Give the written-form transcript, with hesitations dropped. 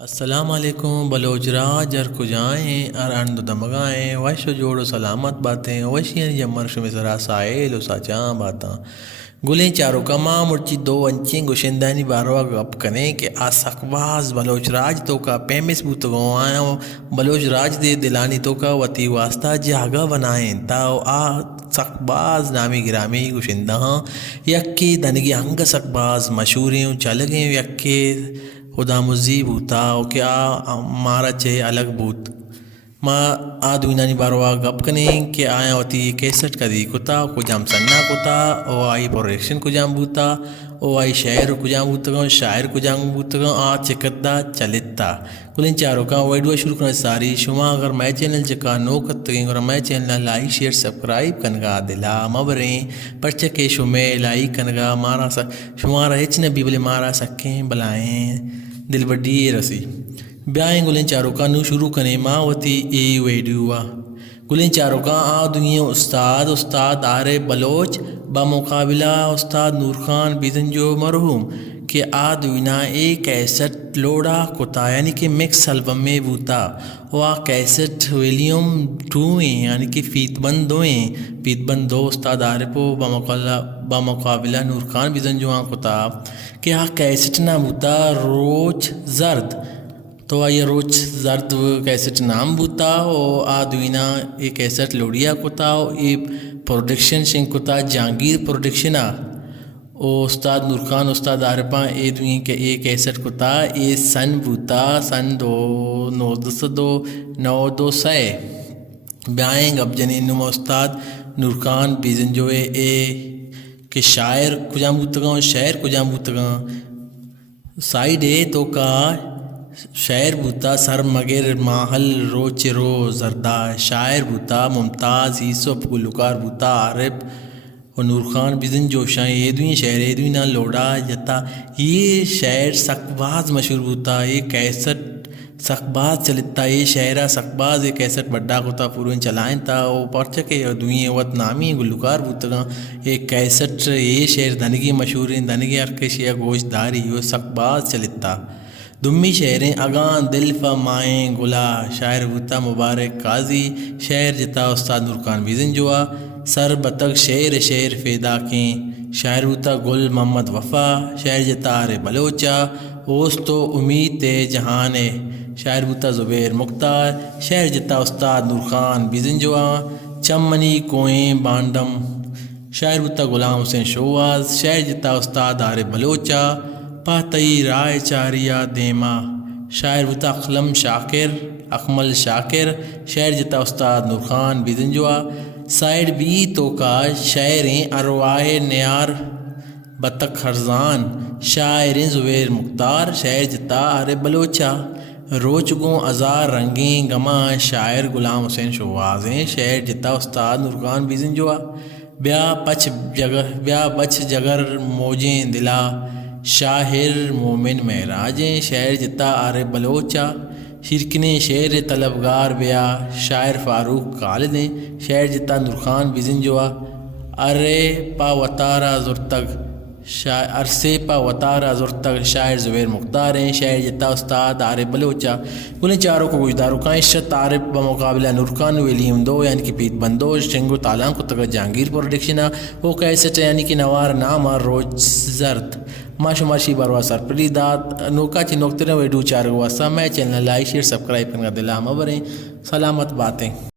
السلام علیکم بلوچ راج ار کجائیں ار اندو دمگائیں وش جوڑ و سلامت باتیں وشین جمر شمی سرا سائل و ساچاں باتاں گلیں چارو کما مرچی دو انچیں گوشندانی باروا گپ کنے کہ آ سکباز بلوچ راج تو کا پیمس بوتگو آیا بلوچ راج دے دلانی تو کا وتی واسطہ جاگا بنائیں تاو آ سکباز نامی گرامی گوشندہ ہاں یکی دنگی ہنگ سکباز مشہوریں چلگیں یکی خدا مزی بوتا او کیا مارا چے الگ بوت ما آدوینانی باروا گپ کنیں کہ آیا ہوتی کیسٹ کدی کتا کجام سننا کتا او آئی پروڈکشن کجام بوتا او آئی شاعر کجام بوتگا شاعر کجام بوتگا آ چکتا چلتا کلین چاروں کا ویڈیو شروع کرنے ساری شما اگر میں چینل چکا نو کتگیں اور میں چینل لائک شیئر سبسکرائب کنگا دلا مبریں پرچکے شمے لائک کنگا مارا شما رہچ نبی بلے مارا سکیں بلائیں دل بڑی رسی بیائیں گلیں چاروں کا نو شروع کریں ماں وتی ای ویڈیو گلیں چاروں کا آ دنیا استاد آرے بلوچ بمقابلہ استاد نور خان بیزنجو مرحوم کہ آ دوینا ایک کیسٹ لوڑا کتا یعنی کہ مکس البم میں بوتا و آ کیسٹ ویلیوم 2 یعنی کہ فیت بند دو استاد آرے پو بمقابلہ نور خان بیزنجو آن کتا کہ آ کیسٹ نہ بوتا روچ زرد تو آئی روچ زرد کیسٹ نام بوتا او آ دوینا ایک کیسٹ لوڑیا کتا او ای پروڈکشن شن کتا جہانگیر پروڈکشنا او استاد نور خان استاد عارفاں اے دوئیں کہ اے کیسٹ کتا اے سن بوتا سن 1992 بیائیں گب جنین نما استاد نور خان بیزنجوے اے کہ شاعر کجام بوتگاں شاعر کجام بوتگاں سائیڈ اے تو کا شاعر بوتا سر مگر ماحل روچ رو زردہ شاعر بوتا ممتاز یوسف گلوکار بوتا عارف و نور خان بیزن جوشاں یہ دوئیں شاعر یہ دوئیں لوڑا جتا یہ شاعر سکباز مشہور بوتا یہ کیسٹ سکباز چلتا یہ شاعرہ سکباز یہ کیسٹ بڑا کتا پورویں چلائیں تا وہ پرچکے دوئیں وط نامی گلوکار بوتگاں یہ کیسٹ یہ شعر دنگی مشہوریں دنگی ارکش یا گوشت داری وہ سکباز چلتا دمی شعریں اگاں دل فمائیں گلا شاعر بوتا مبارک قاضی شعر جتا استاد نور خان بیزن جوا سر بتگ شعر فیدا کیں شاعر بوتا گل محمد وفا شعر جتا آرے بلوچا اوستو امید تے جہان شاعر بوتا زبیر مختار شعر جتا استاد نور خان بیزن جوا چمنی کوئیں بانڈم شاعر بوتا غلام حسین شواز شعر جتا استاد آرے بلوچا پاتئی رائے چاریا دیما شاعر بوتا اکمل شاکر شعر جتا استاد نور خان بیزنجوا سائیڈ بی تو کا شاعریں ارواح نیار بطخ خرزان شاعریں زبیر مختار شعر جتا آرے بلوچا روچگوں ازار رنگیں گما شاعر غلام حسین شوازیں شعر جتا استاد نور خان بیزنجوا بیا بچ جگر موجیں دلا شاعر مومن معراجیں شعر جتا آرے بلوچا شرکنے شعر طلبگار بیا شاعر فاروق خالدیں شعر جتا نور خان بیزنجوا ارے پا وطارہ زرتگ شاعر زبیر مختار ہیں شعر جتا استاد آرے بلوچا انہیں چاروں کو گجداروں کا عشت عارف بمقابلہ نور خان ویلیم 2 یعنی کہ پیت بندو شنگو تالاں کو تک جہانگیر پروڈکشنا وہ کیسٹ یعنی کہ نوار نام روچ زرد ماشی بروا سر پلی دات نوکا چی نوکترین ویڈیو چار گواسا میں چینل لائک شیئر سبسکرائب کرنا دلا مبریں سلامت باتیں